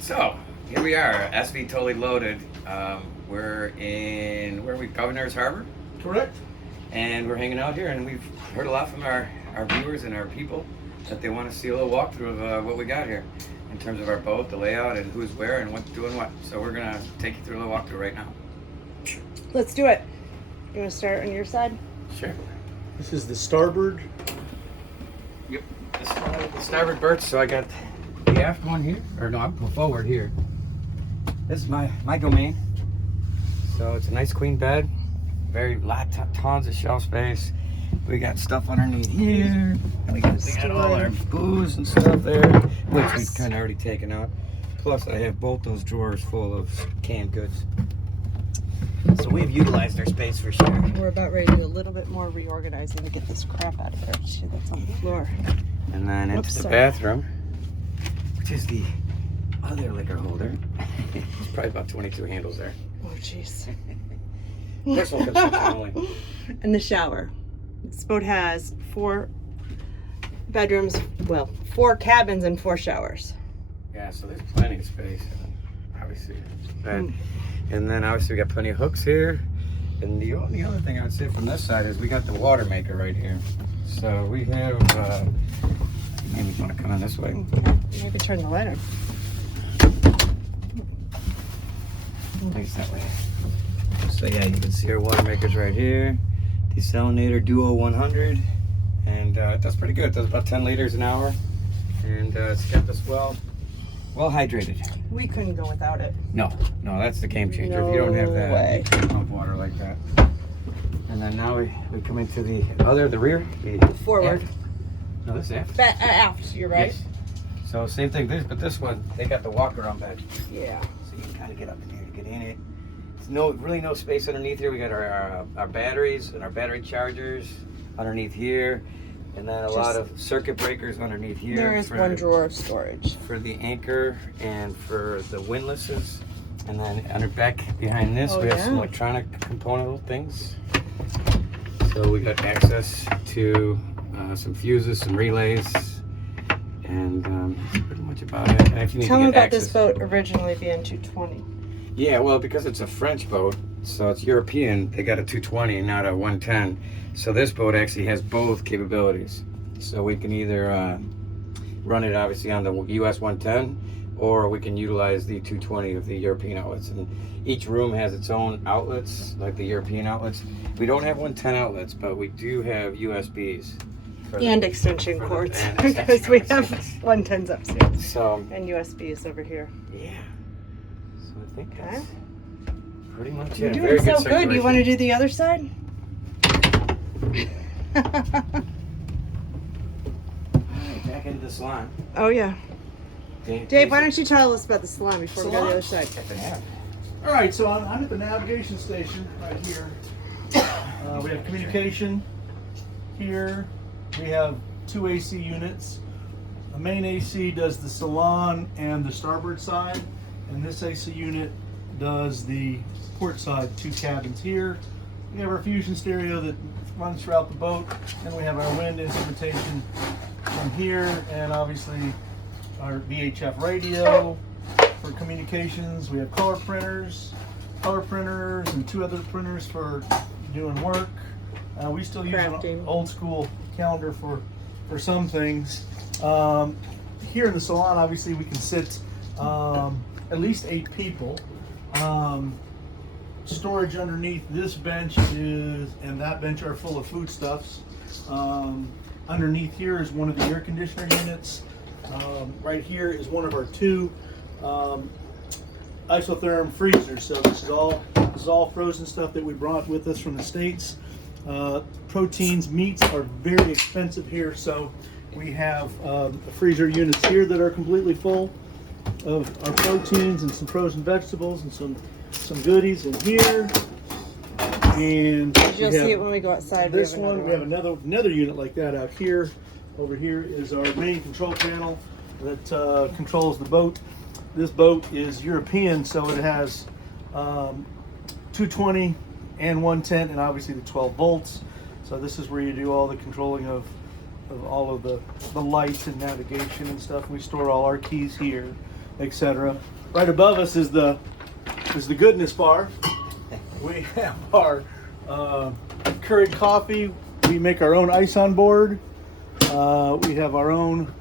So here we are, SV totally loaded. We're in where are we? Governor's Harbor, Correct. and we're hanging out here. And we've heard a lot from our viewers and our people that they want to see a little walkthrough of what we got here in terms of our boat, the layout, and who's where and what's doing what. So we're gonna take you through a little walkthrough right now. Let's do it. You want to start on your side? Sure. This is the starboard. Yep. This is the starboard berth. So I got the aft one here, or no, I'm forward here. This is my domain. So it's a nice queen bed, tons of shelf space. We got stuff underneath here, and we got all our booze and stuff there, which we've kind of already taken out. Plus, I have both those drawers full of canned goods. So we've utilized our space for sure. We're about ready to do a little bit more reorganizing to get this crap out of here. See, that's on the floor. And then into the bathroom, which is the other liquor holder. It's probably about 22 handles there. Oh, jeez. This one comes only. And the shower. This boat has 4 bedrooms, well, 4 cabins and 4 showers. Yeah, so there's plenty of space. Obviously, bed. And then obviously we got plenty of hooks here. And the only other thing I would say from this side is we got the water maker right here. So we have, maybe you want to come in this way. Okay. Maybe turn the light on. Face that way. So yeah, you can see our water makers right here. Desalinator Duo 100. And it does pretty good. It does about 10 liters an hour. And it's kept us well hydrated. We couldn't go without it. No, that's the game changer. If you don't have that, way. you can't pump water like that. And then now we come into the rear. The Forward. aft. No, this is aft. Aft, you're right. Yes. So same thing, but this one, they got the walk around bed. Yeah. So you can kind of get up in here to get in it. There's really no space underneath here. We got our batteries and our battery chargers underneath here. And then a lot of circuit breakers underneath here. There is one drawer of storage. For the anchor and for the windlasses. And then under back behind this, we have some electronic component things. So we got access to some fuses, some relays, and that's pretty much about it. And if you need Tell to me get about access, this boat originally being 220. Yeah, well, because it's a French boat, so it's European, they got a 220 and not a 110. So this boat actually has both capabilities. So we can either run it obviously on the US 110, or we can utilize the 220 of the European outlets. And each room has its own outlets, like the European outlets. We don't have 110 outlets, but we do have USBs. And extension cords, because we have 110s upstairs. So, and USBs over here. Yeah. So I think that's pretty much it. You're doing so good. You want to do the other side? Back into the salon. Oh, yeah. Dave, why don't you tell us about the salon before we go to the other side? All right, so I'm at the navigation station right here. We have communication here. We have 2 AC units. The main AC does the salon and the starboard side, and this AC unit does the port side, 2 cabins here. We have our fusion stereo that runs throughout the boat, and we have our wind instrumentation from here, and obviously our VHF radio for communications. We have color printers, and 2 other printers for doing work. We still use an old school calendar for some things. Here in the salon, obviously we can sit at least 8 people. Storage underneath this bench and that bench are full of foodstuffs. Underneath here is one of the air conditioner units. Right here is one of our 2 isotherm freezers. So this is all frozen stuff that we brought with us from the States. Proteins, meats are very expensive here, so we have freezer units here that are completely full of our proteins and some frozen vegetables and some goodies in here. And you'll see it when we go outside. This one, we have another unit like that out here. Over here is our main control panel that controls the boat. This boat is European, so it has 220 and 110, and obviously the 12 volts. So this is where you do all the controlling of all of the lights and navigation and stuff. We store all our keys here. etc. Right above us is the goodness bar. We have our Keurig coffee. We make our own ice on board. We have our own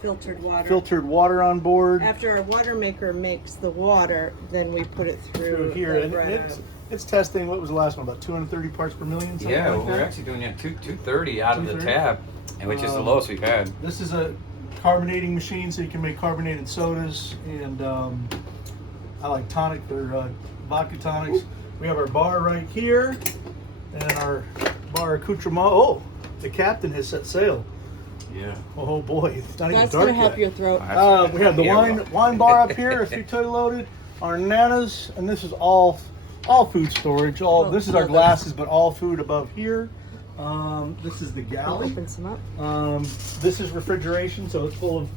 filtered water on board. After our water maker makes the water, then we put it through here, the and bread. it's testing. What was the last one? About 230 parts per million. Something Yeah, like well, we're that? actually doing 230 out of the 230? tab, and which is the lowest we've had. This is a carbonating machine, so you can make carbonated sodas, and I like tonic or vodka tonics. We have our bar right here, and our bar accoutrement. Oh, the captain has set sail. Yeah. Oh boy, it's not That's even dark gonna help yet. your throat. We have the wine bar up here, if you're totally loaded. Our nanas, and this is all food storage. This is our glasses, but all food above here. This is the I'll galley. open some up. This is refrigeration, so it's full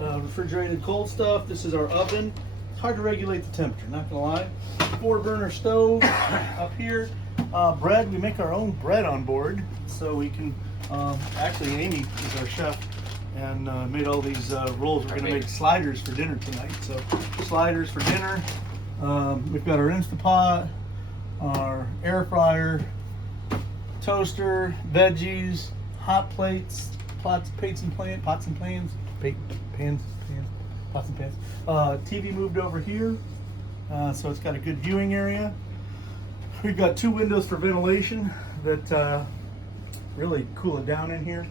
of refrigerated cold stuff. This is our oven. It's hard to regulate the temperature, not gonna lie. 4-burner stove up here. Bread, we make our own bread on board, so we can. Actually, Amy is our chef and made all these rolls. We're gonna make sliders for dinner tonight. So sliders for dinner. We've got our Instapot, our air fryer, toaster, veggies, hot plates, pots and pans, pots and pans. TV moved over here, so it's got a good viewing area. We've got 2 windows for ventilation that really cool it down in here.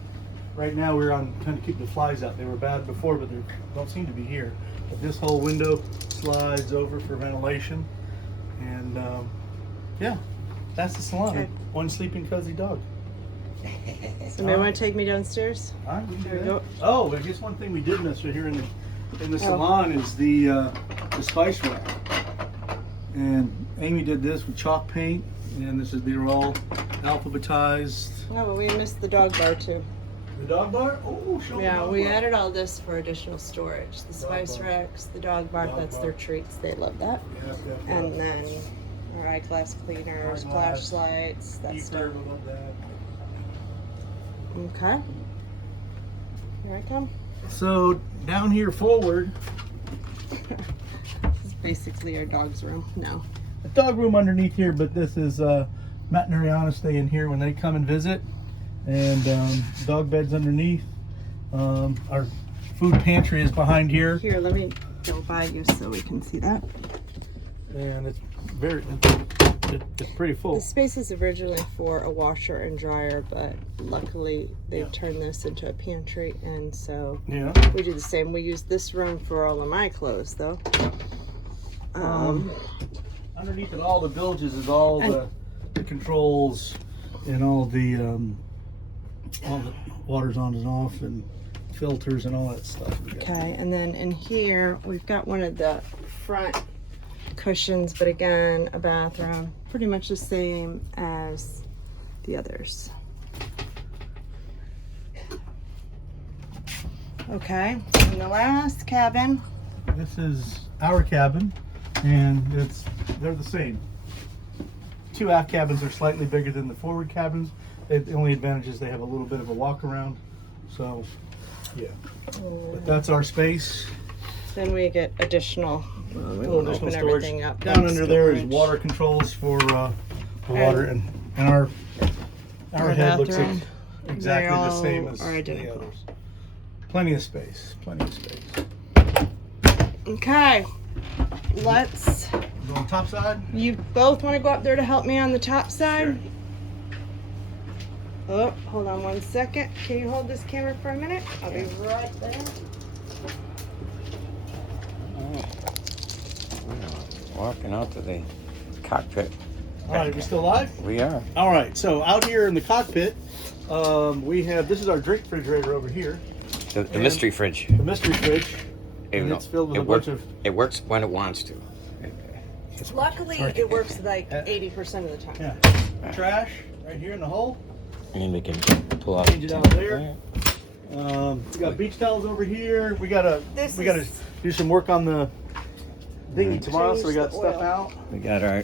Right now we're on trying to keep the flies out. They were bad before, but they don't seem to be here. But this whole window slides over for ventilation, and yeah, that's the salon. Okay. One sleeping cozy dog. Somebody want to take me downstairs? All right, we can do There we that. go. Oh, I guess one thing we did miss right here in the salon is the spice rack. And Amy did this with chalk paint, and they're all alphabetized. No, but we missed the dog bar too. The dog bar? Oh, show me Yeah, the dog we bar. added all this for additional storage. The spice bar. racks, the dog bar, Dog that's bar. their treats. They love that. Yes, And then our eyeglass cleaners, Eyeglass. flashlights, that Deep stuff. curve above that. Okay. Here I come. So down here forward, This is basically our dog's room. No. a dog room underneath here, but this is Matt and Ariana stay in here when they come and visit, and dog beds underneath. Our food pantry is behind here, Here, let me go by you so we can see that. and it's it's pretty full. The space is originally for a washer and dryer, but luckily they've turned this into a pantry, and so Yeah. we do the same. We use this room for all of my clothes, though. Underneath it, all the bilges is all the controls and all the waters on and off and filters and all that stuff. Okay, and then in here we've got one of the front cushions, but again, a bathroom, pretty much the same as the others. Okay, and the last cabin. This is our cabin, and they're the same. 2 aft cabins are slightly bigger than the forward cabins. The only advantage is they have a little bit of a walk around. So, yeah. But that's our space. Then we get additional. Little additional open storage. everything up. Down like under there is storage. water controls for water, and our head looks like bathroom. exactly They the all same as are the identical. others. Plenty of space. Plenty of space. Okay, let's. Go on top side. You both want to go up there to help me on the top side? Oh, hold on 1 second. Can you hold this camera for a minute? I'll be right there. Walking out to the cockpit. All right, we still live? We are. All right, so out here in the cockpit, we have, this is our drink refrigerator over here, The mystery fridge. the mystery fridge, and It- it's filled with it a bunch works- of, It works when it wants to. Luckily, it works like 80% of the time. yeah, trash right here in the hole. And then we can pull out. Change it out there. We got beach towels over here. We gotta This do some work on the dinghy tomorrow, so we got Change the stuff oil. out. We got our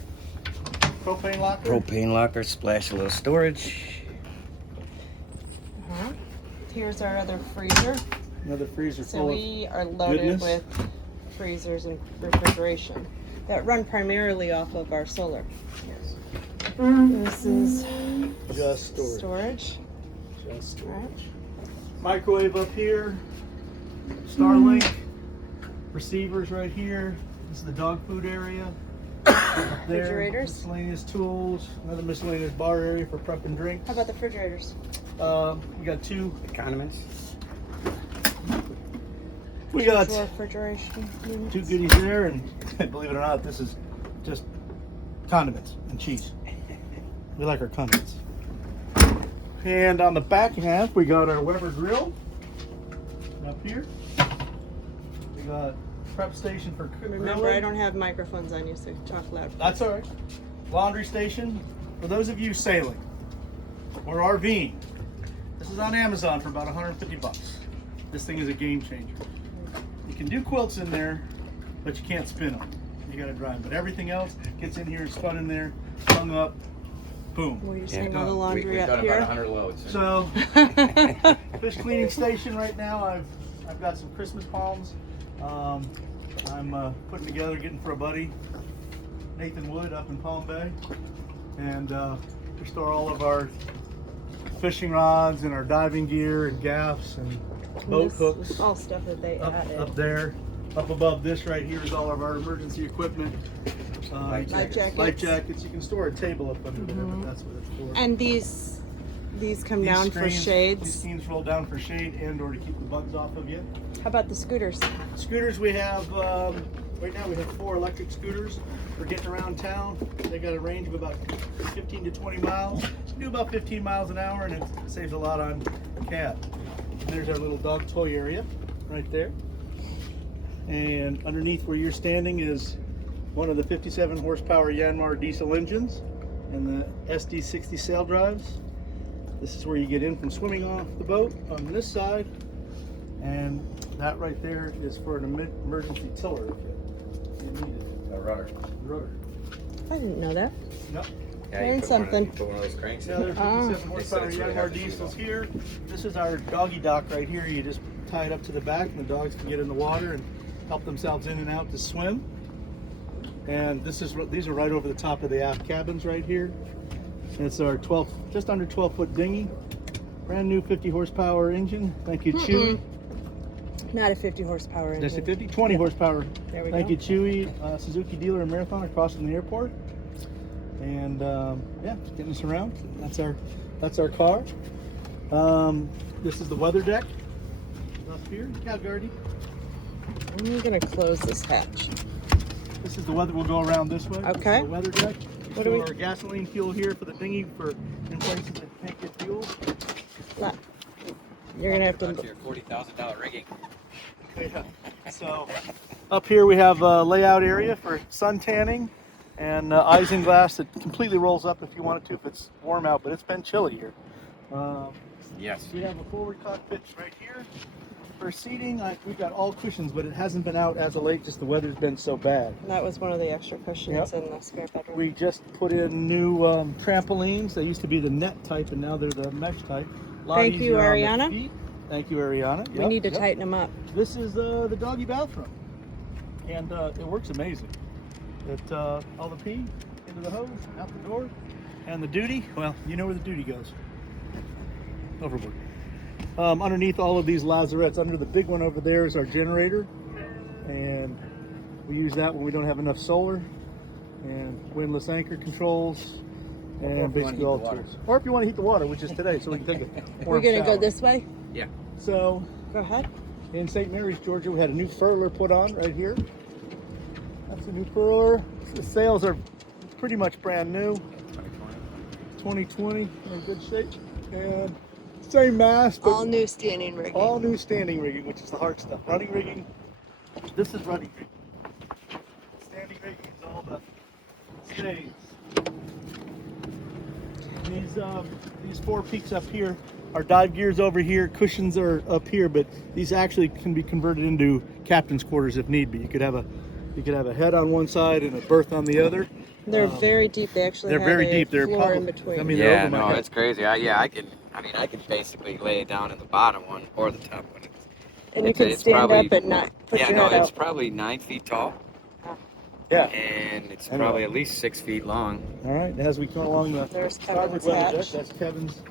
Propane locker. propane locker, splash a little storage. Here's our other freezer. Another freezer So full of we are loaded goodness. with freezers and refrigeration that run primarily off of our solar. This is Just storage. storage. Just All right. storage. Microwave up here. Starlink. Receivers right here. This is the dog food area. Up there, Refrigerators. miscellaneous tools. Another miscellaneous bar area for prepping drinks. How about the refrigerators? We got two. Condiments. We got Drawer refrigeration units. two goodies there, and believe it or not, this is just condiments and cheese. We like our condiments. And on the back half, we got our Weber grill. Up here, we got prep station for Remember, grilling. I don't have microphones on you, so talk loud. That's all right. Laundry station for those of you sailing or RVing. This is on Amazon for about 150 bucks. This thing is a game changer. You can do quilts in there, but you can't spin them. You gotta dry them. But everything else gets in here, spun in there, hung up, boom. Well, you're Yeah, saying all the laundry we've up done here. about 100 loads. So, fish cleaning station right now. I've got some Christmas palms. I'm putting together, getting for a buddy, Nathan Wood up in Palm Bay, and we store all of our fishing rods and our diving gear and gaffs and boat This hooks is all stuff that they added. up there. Up above this right here is all of our emergency equipment. Life jackets. Life jackets. You can store a table up under there, but that's what it's for. And these come These down for screens- These shades. screens roll down for shade and or to keep the bugs off of you. How about the scooters? Scooters, we have, right now we have 4 electric scooters. We're getting around town. They got a range of about 15 to 20 miles. You do about 15 miles an hour, and it saves a lot on cab. And there's our little dog toy area right there. And underneath where you're standing is one of the 57 horsepower Yanmar diesel engines and the SD60 sail drives. This is where you get in from swimming off the boat on this side. And that right there is for an emergency tiller if you need it. A rudder. Rudder. I didn't know that. Yep. Yeah, Learn you put something. You put one of those cranks Yeah, in. there's Oh. 57 horsepower They said it's really Yanmar hard to diesels shoot here. This is our doggy dock right here. You just tie it up to the back and the dogs can get in the water and help themselves in and out to swim. And these are right over the top of the aft cabins right here. And it's our just under 12-foot dinghy. Brand new 50 horsepower engine. Thank you, Chewy. Not a 50 horsepower engine. Just a 20 horsepower. There we Thank go. you, Chewy. Suzuki dealer in Marathon across from the airport. And yeah, just getting us around. That's our car. This is the weather deck up here. Cow Guardy. I'm gonna close this hatch. This is the weather. We'll go around this way. Okay. This is the weather deck. What do we- Our gasoline fuel here for the dinghy for in places that can't get fuel. Look. You're gonna have About to. your $40,000 rigging. Yeah. So up here we have a layout area for sun tanning and isinglass that completely rolls up if you want it to if it's warm out, but it's been chilly here. Yes. We have a forward cockpit right here. For seating, we've got all cushions, but it hasn't been out as of late, just the weather's been so bad. That was one of the extra cushions Yep. in the spare bedroom. We just put in new trampolines. They used to be the net type, and now they're the mesh type. A lot Thank you, easier on the Ariana. feet. Thank you, Ariana. We Yep, need to yep. tighten them up. This is the doggy bathroom, and it works amazing. All the pee into the hose, out the door, and the duty. Well, you know where the duty goes. Overboard. Underneath all of these lazarettes, under the big one over there is our generator, and we use that when we don't have enough solar, and windlass anchor controls, Or and if you wanna basically heat all the water. tools. Or if you want to heat the water, which is today, so we can take a We're warm gonna shower. go this way. Yeah. So Go ahead. in St. Mary's, Georgia, we had a new furler put on right here. That's a new furler. The sails are pretty much brand new. 2020, in good shape. And same mast, but All new standing rigging. all new standing rigging, which is the hard stuff. Running rigging, this is running rigging. Standing rigging is all the stays. These 4 peaks up here, our dive gears over here, cushions are up here, but these actually can be converted into captain's quarters if need be. You could have a head on one side and a berth on the other. They're very deep. They actually They're have very a deep. They're floor in probably- between. I mean, they're Yeah, over my no, head. it's crazy. I could basically lay it down in the bottom one or the top one. And you can stand up and not put Yeah, your no, head it's out. probably 9 feet tall. Yeah. And it's I know. probably at least 6 feet long. All right. As we come along the There's starboard Kevin's weather deck, hatch. that's Kevin's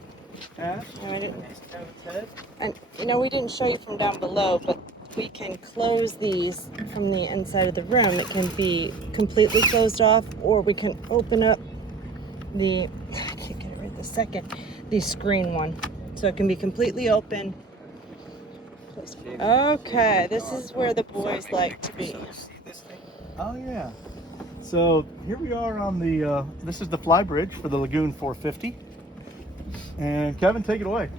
hatch. No, I didn't. That's Kevin's head. And you know, we didn't show you from down below, but we can close these from the inside of the room. It can be completely closed off, or we can open up the, I can't get it right this second, the screen one. So it can be completely open. Okay, this is where the boys like to be. Oh yeah. So here we are on the. This is the Flybridge for the Lagoon 450. And Kevin, take it away.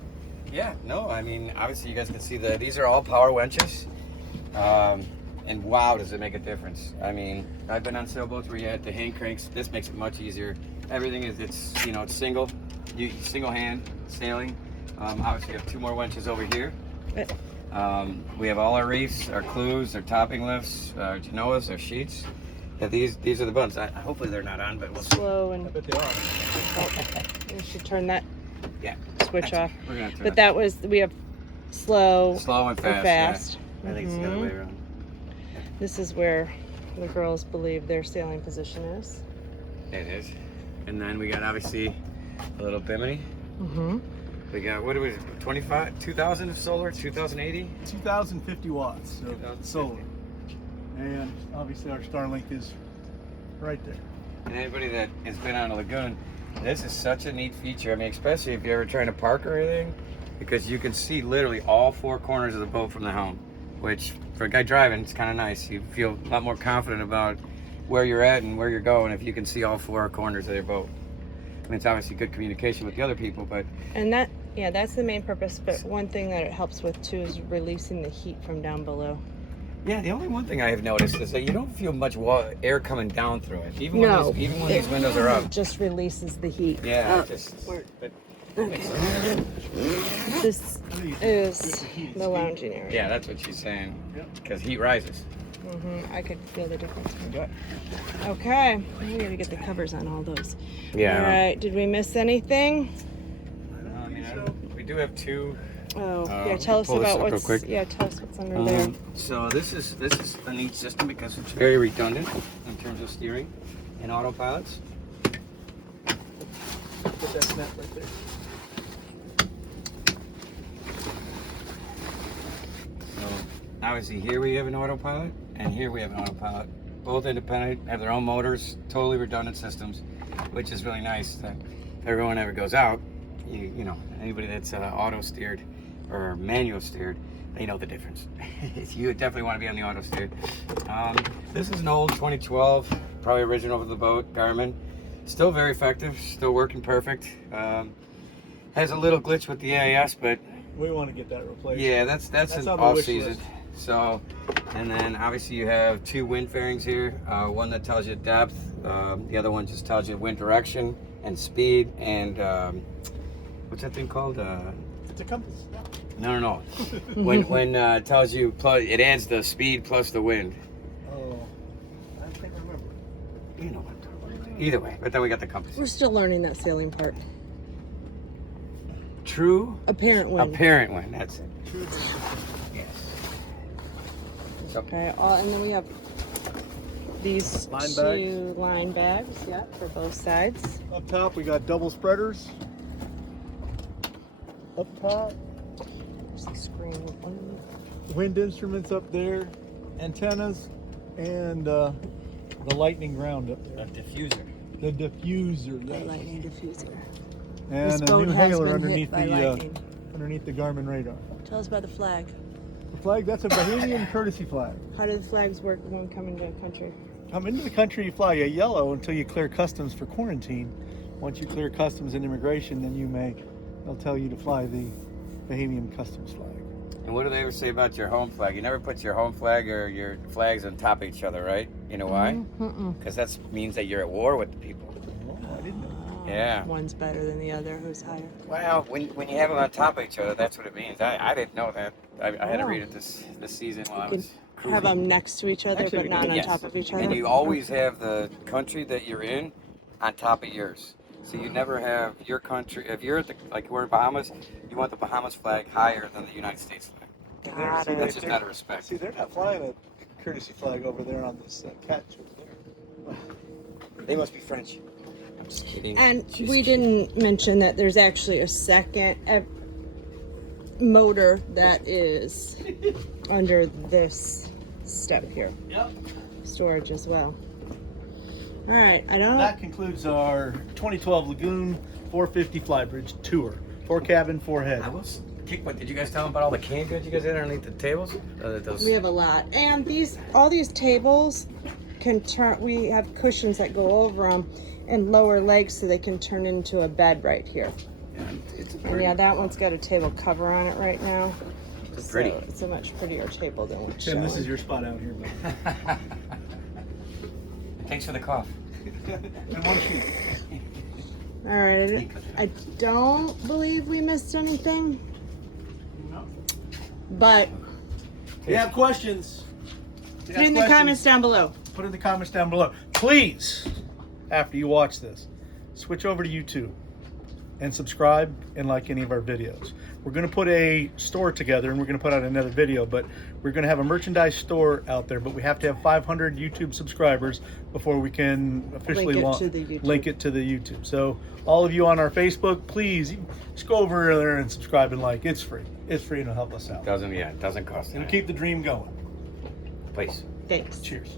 Yeah, no, I mean, obviously you guys can see these are all power winches. And wow, does it make a difference. I mean, I've been on sailboats where you had the hand cranks. This makes it much easier. Everything is, it's single hand sailing. Obviously we have 2 more winches over here. We have all our reefs, our clews, our topping lifts, our genoas, our sheets. Yeah, these are the buttons. Hopefully they're not on, but we'll see. Slow and I bet they are. we should turn that switch off. We're gonna turn But that was, we have slow and and fast. fast. Yeah. I think it's the other way around. This is where the girls believe their sailing position is. It is. And then we got obviously a little bimini. Mm-hmm. We got, what was it, 2,000 solar, 2,080? 2,050 watts of 2,050. solar. And obviously our Starlink is right there. And anybody that has been on a lagoon, this is such a neat feature. I mean, especially if you're ever trying to park or anything, because you can see literally all 4 corners of the boat from the helm, which for a guy driving, it's kind of nice. You feel a lot more confident about where you're at and where you're going if you can see all 4 corners of your boat. I mean, it's obviously good communication with the other people, but... And that, yeah, that's the main purpose. But one thing that it helps with too is releasing the heat from down below. Yeah, the only one thing I have noticed is that you don't feel much air coming down through it, even No. when these windows are up. It just releases the heat. Yeah, up. but This is the lounging area. yeah, that's what she's saying. Because heat rises. I could feel the difference. Okay, we gotta get the covers on all those. Yeah. All right, did we miss anything? I mean, we do have 2. Oh, yeah. Tell us pull this about up real what's. quick. Yeah, tell us what's under there. So this is a neat system because it's very redundant in terms of steering and autopilots. Put that snap right there. So obviously here we have an autopilot and here we have an autopilot. Both independent, have their own motors, totally redundant systems, which is really nice that if everyone ever goes out, you know, anybody that's auto steered or manual steered, they know the difference. You definitely want to be on the auto steered. This is an old 2012, probably original of the boat, Garmin. Still very effective, still working perfect. Has a little glitch with the AIS, but We want to get that replaced. yeah, that's an on the off wish season. list. So, and then obviously you have 2 wind fairings here. One that tells you depth. The other one just tells you wind direction and speed. And what's that thing called? It's a compass. No. when it tells you, it adds the speed plus the wind. Oh, I think I remember. You know what I'm talking about. Either way, but then we got the compass. We're still learning that sailing part. True Apparent wind. apparent wind. That's it. Yes. So, Okay, and then we have these Line 2 bags. line bags, yeah, for both sides. Up top, we got double spreaders. Up top, There's the screen. wind instruments up there, antennas, and the lightning ground up a there. diffuser. The diffuser, The yes. lightning diffuser. And This a boat new has hailer been underneath hit by lightning. underneath the Garmin radar. Tell us about the flag. The flag, that's a Bahamian courtesy flag. How do the flags work when coming to a country? Come into the country, you fly a yellow until you clear customs for quarantine. Once you clear customs and immigration, then they'll tell you to fly the Bahamian customs flag. And what do they ever say about your home flag? You never put your home flag or your flags on top of each other, right? You know why? Because that means that you're at war with the people. Oh, I didn't know. Yeah. One's better than the other. Who's higher? Well, when you have them on top of each other, that's what it means. I didn't know that. I had to read it this season while I was cruising. Have them next to each other, Actually, but we not can- on Yes. top of each other. And you always have the country that you're in on top of yours. So you never have your country. If you're at like we're in Bahamas, you want the Bahamas flag higher than the United States flag. Got See, it. That's just out of respect. See, they're not flying a courtesy flag over there on this catch over there. They must be French. I'm just kidding. And Just we kidding. didn't mention that there's actually a second motor that is under this step here. Yep. Storage as well. All right, I don't. That concludes our 2012 Lagoon 450 Flybridge tour. 4 cabin, 4 head. I was kick. What did you guys tell them about all the canned goods you guys had underneath the tables? Those. We have a lot, and all these tables can turn. We have cushions that go over them and lower legs so they can turn into a bed right here. Yeah, it's a And pretty. yeah, that one's got a table cover on it right now. It's pretty. So it's a much prettier table than what's Tim, this showing. is your spot out here, bud. Thanks for the cough. And one sheet. All right, I don't believe we missed anything, No. but If you have questions, put it in the comments down below. Put in the comments down below. Please, after you watch this, switch over to YouTube and subscribe and like any of our videos. We're going to put a store together and we're going to put out another video, but we're going to have a merchandise store out there, but we have to have 500 YouTube subscribers before we can officially Link it to the YouTube. link it to the YouTube. So all of you on our Facebook, please just go over there and subscribe and like. It's free. It's free and it'll help us out. It doesn't cost It'll anything. keep the dream going. Please. Thanks. Cheers.